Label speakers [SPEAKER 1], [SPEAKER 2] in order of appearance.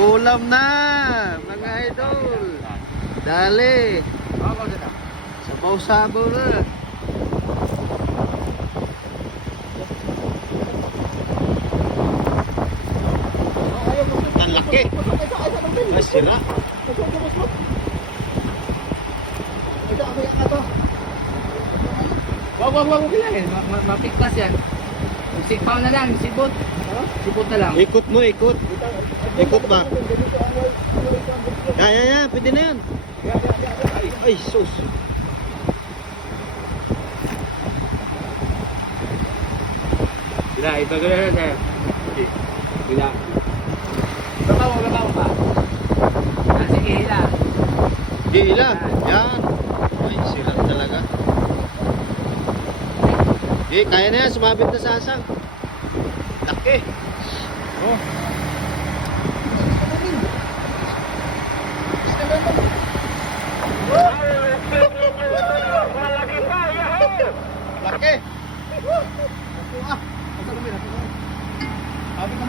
[SPEAKER 1] Ulam na, mga idol. Dali. Sabaw-sabaw na. Ang laki. Ay, sira.
[SPEAKER 2] Wag, wag, wag, wag yan. Ma- ma- Mapiktas yan. Sipaw na lang, sibot. Sibot na lang.
[SPEAKER 1] Ikot mo, ikot. Ikot ba? Yan, yan, yan. Pwede na yan. Ay, ay, sus.
[SPEAKER 2] Sila, ito gano'n na. Sila. Babaw, babaw pa. Ah, sige, hila.
[SPEAKER 1] Di ilan. Yan. Ay, sira talaga. Di, kaya na yan. Sumabit na sa asang. Laki. Oh. Laki.